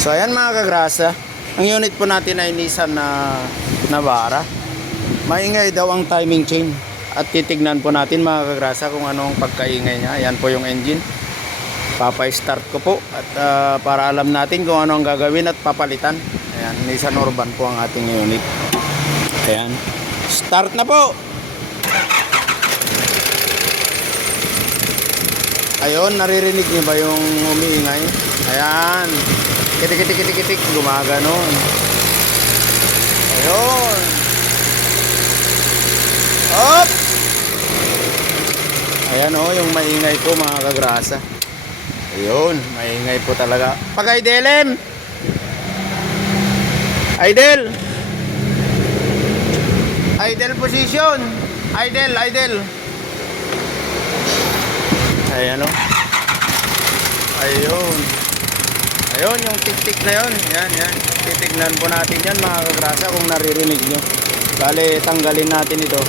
So ayan mga kagrasa, ang unit po natin ay Nissan na Navara. Maingay daw ang timing chain. At titignan po natin mga kagrasa kung anong pagkaingay niya. Ayan po yung engine. Papa-start ko po at para alam natin kung ano ang gagawin at papalitan. Ayan, Nissan Urban po ang ating unit. Ayan, start na po. Ayun, naririnig niyo ba yung umiingay? Ayan, kitik-kitik-kitik, gumaganon. Ayun. Hop! Ayan o, yung maingay po mga kagrasa. Ayun, maingay po talaga. Pag-idlem! Idle! Idle position! Idle, idle! Ayan o. Ayun. Ayun, yung tik-tik na yun. Yan, yan. Titignan po natin yan mga kagrasa kung naririnig nyo. Bale, tanggalin natin ito.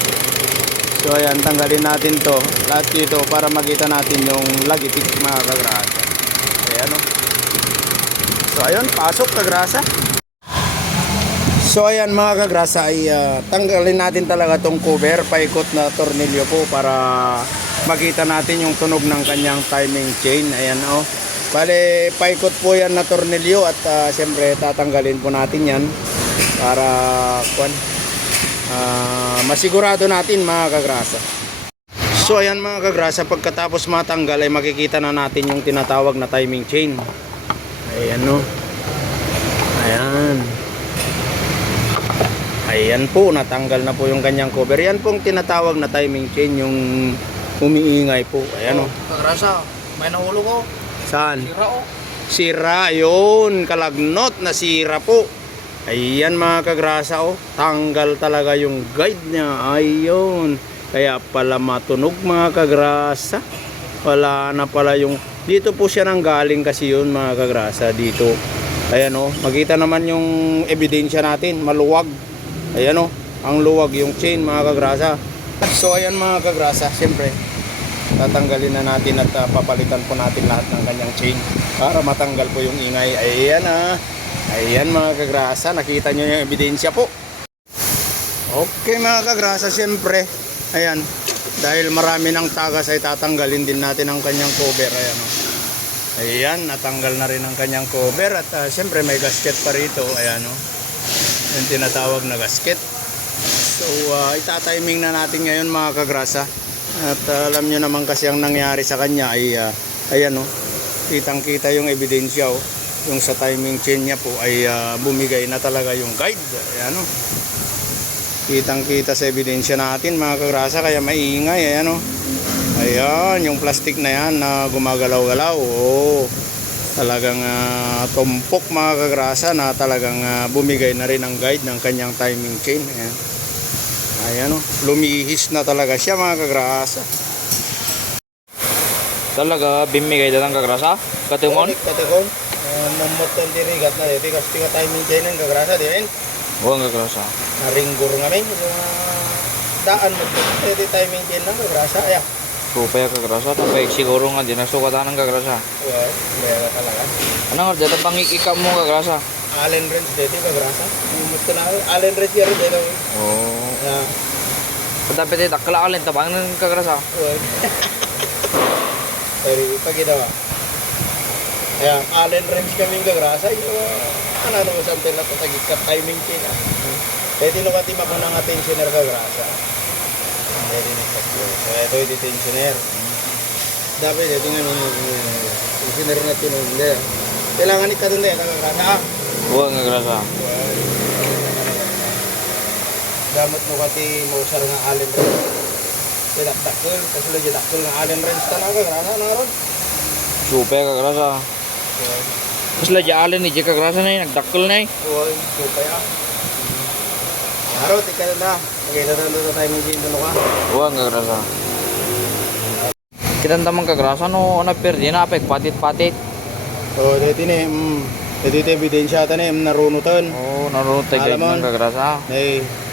So ayan, tanggalin natin to lahat dito para makita natin yung lagitik mga kagrasa. Ayan o. So ayun, pasok kagrasa. So ayan mga kagrasa ay tanggalin natin talaga tong cover, paikot na tornilyo po para makita natin yung tunog ng kanyang timing chain. Ayan o. Bale, paikot po yan na tornilyo at siyempre tatanggalin po natin yan para masigurado natin mga kagrasa. So ayan mga kagrasa, pagkatapos matanggal ay makikita na natin yung tinatawag na timing chain. Ayan o. Ayan. Ayan po, natanggal na po yung kanyang cover. Yan pong tinatawag na timing chain, yung umiingay po. Ayan o. Kagrasa, may naulo ko. Saan? Sira o. Sira, yun. Kalagnot na sira po. Ayan mga kagrasa o. Tanggal talaga yung guide niya. Ayun. Kaya pala matunog mga kagrasa. Wala na pala yung... Dito po siya nang galing kasi yun mga kagrasa. Dito. Ayan o. Makita naman yung ebidensya natin. Maluwag. Ayan o. Ang luwag yung chain mga kagrasa. So ayan mga kagrasa. Siyempre, tatanggalin na natin at papalitan po natin lahat ng kanyang chain para matanggal po yung ingay. Ayan ayan mga kagrasa, nakita nyo yung ebidensya po. Okay mga kagrasa, siyempre ayan, dahil marami ng tagas ay tatanggalin din natin ang kanyang cover. Ayan o. Ayan, natanggal na rin ang kanyang cover at siyempre may gasket pa rito. Ayan o, yung tinatawag na gasket. So itatiming na natin ngayon mga kagrasa. At alam nyo naman kasi ang nangyari sa kanya ay ayan o, kitang kita yung ebidensya o, yung sa timing chain niya po ay bumigay na talaga yung guide. Ayan o, kitang kita sa ebidensya natin mga kagrasa, kaya maingay. Ayan o, ayan yung plastic na yan na gumagalaw-galaw o, talagang tumpok mga kagrasa na talagang bumigay na rin ang guide ng kanyang timing chain. Ayan. Ayan o, lumihis na talaga siya mga kagrasa. Talaga, bimigay na ng kagrasa? Katungon? Katungon. Mamoton dirigat na dito kasi timing chain ng kagrasa din. Huwag kagrasa. Naringgor nga may daan mo dito timing chain ng kagrasa. Ayan. Rupaya kagrasa, tapos siguro nga din nasukatan ng kagrasa. Well, meron talaga. Ano nga, dito pangikikam mo kagrasa? Allen wrench dito kagrasa. Gusto na Allen wrench yan dito. Oo. Yeah. Dapat ito, kalaalin, tabang ng kagrasa. Well. Pero pag ginawa. Ayan, Allen wrench kaming kagrasa. Ano mo sa atin na tatagit sa timing chain. Pwede nukati makunang tensioner kagrasa. Pwede nagpasyo. So ito yung tensioner. Dapat ito nga nung tensioner na tunong. Kailangan ikatun na kagrasa. Huwag kagrasa. Gamot mo kati mausar nga Allen wrench. Dakol, kasi lagi dakol nga Allen wrench talaga kagrasa naron. Supaya kagrasa. Mas lagi alin ni Jika kagrasa na yun, nagdakol na yun. Uy, supaya. Naro, tika na. Magkita na tayo ng gino ka. Huwag kagrasa. Kita tamang kagrasa no, naperdi na apek patit-patit. So, dito ni, dito ebidensya ito ni, narunutan. Oo, narunod tayo ng kagrasa.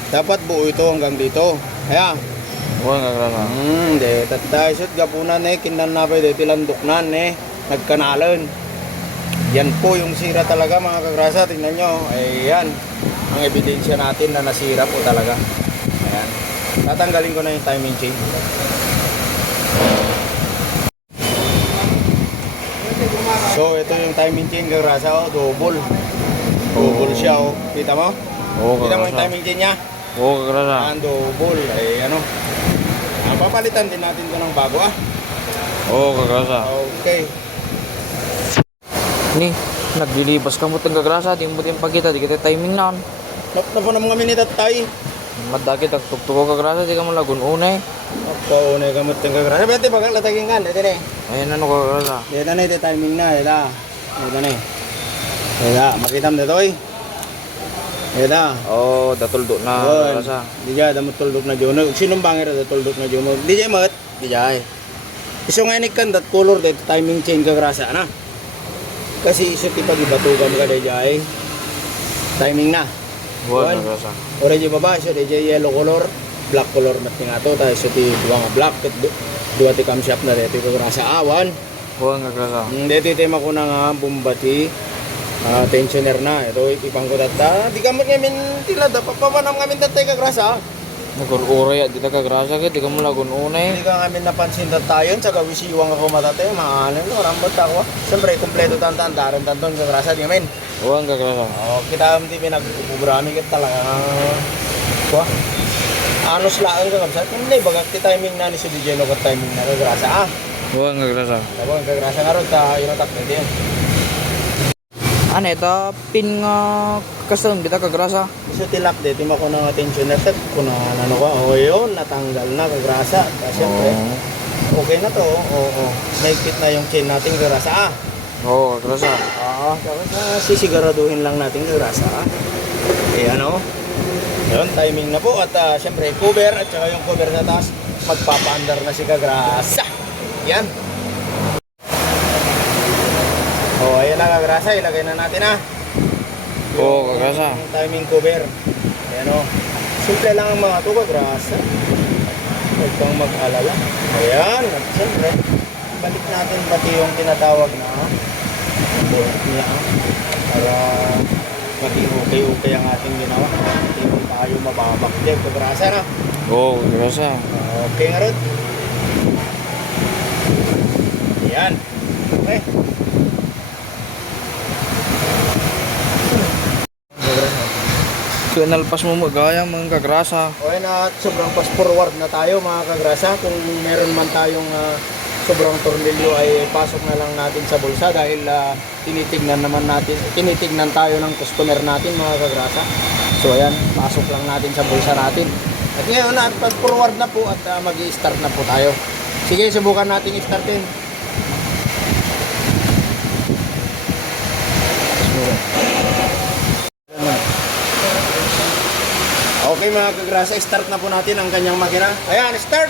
Dapat buo ito hanggang dito. Ayan. Huwag kagrasa. De, tatay, sut gapunan kinan na pa dito landuknan nagkanalan. Yan po yung sira talaga mga kagrasa. Tingnan nyo. Ayan. Ang ebidensya natin na nasira po talaga. Ayan. Tatanggalin ko na yung timing chain. So ito yung timing chain kagrasa. Oh, double. Double siya. Oh. Kita mo? Oo, Kita mo yung kagrasa. timing chain niya? Oo, kagrasa. Ang double. Ay ano. Papalitan din natin ito ng bago ah. Oo, kagrasa. Okay. Ni, naglilibas ka mo itong kagrasa. Di mo din pagkita. Di kita timing na. Napo na mga minute tay. Madakit ang tuktuko kagrasa. Di ka mo lagun unay. Ako na gamot ng kagrasa. Bete bagang latagin kan. Dito na Ayan ano kagrasa. Dito na ito timing na. Dito na Dito. Makita mo dito eh. Dito. Oo, datuldo na kagrasa. Di dyan. Damot tuldok na dyan. Sinong bangir na tuldok na dyan? Di dyan mat. Di dyan. Iso nga kan that color dito timing chain kagrasa na. Kasi iso tipag ibatugan ka dyan. Timing na. Oo, One. kagrasa. Orange baba, so DJ yellow color, black color mat nga to, tayo so ti duwa nga black, duwa ti cam shop na dito ko sa awan. Oo, kagrasa. Dito tema ko na nga bumbati, tensioner na. Ito ipang ko data. Di ka mo ngamin tila dapat pamanam ngamin datay kagrasa. Nagkururay at dito kagrasa. Di ka mo lagun unay. Hindi ka ngamin napansin datayon sa gawisiwang ako matatay, maalim no, rambot ako. Siyempre kompleto tantan daron tanton kagrasa di ngamin. Oo, kagrasa. Oh, kita am di pinagbubrami kita talaga. Ko. Anos laang ka kapsa. Hindi baga ti timing na ni si DJ no ka timing na kagrasa ah. Oo, kagrasa. Tabo kagrasa nga ron ta yun tak pwede yan. Ano ito? Pin nga kasang dito kagrasa. So tilak de ti mako na tension na set ko na ano ko. Oh yun natanggal na kagrasa. Kasi syempre okay na to. Oo. Naikit na yung chain natin kagrasa ah. Oo, kagrasa. Tapos sisiguraduhin lang natin kagrasa ah. Eh ano? Yun, timing na po at syempre cover at saka yung cover sa taas magpapaandar na si kagrasa. Yan. Oh, ayan na kagrasa, ilagay na natin ah. Oo, kagrasa. Yung timing cover. Ayan o. Simple lang ang mga ito kagrasa. Huwag kang mag-alala. Ayan, at syempre balik natin pati yung tinatawag na bolt niya ah. Para maging okay ang ating ginawa. Hindi mo tayo mababak dyan kagrasa na. Oo, kagrasa. Okay nga rin. Ayan. Okay. Kaya nalpas mo magaya mga kagrasa. Okay na, sobrang fast forward na tayo mga kagrasa. Kung meron man tayong sobrang tornilyo ay pasok na lang natin sa bulsa dahil tinitignan tayo ng customer natin mga kagrasa. So ayan, pasok lang natin sa bulsa natin. At ngayon na, fast forward na po at mag-i-start na po tayo. Sige, subukan natin i-startin. Okay mga kagrasa, start na po natin ang kanyang makina. Ayan, start!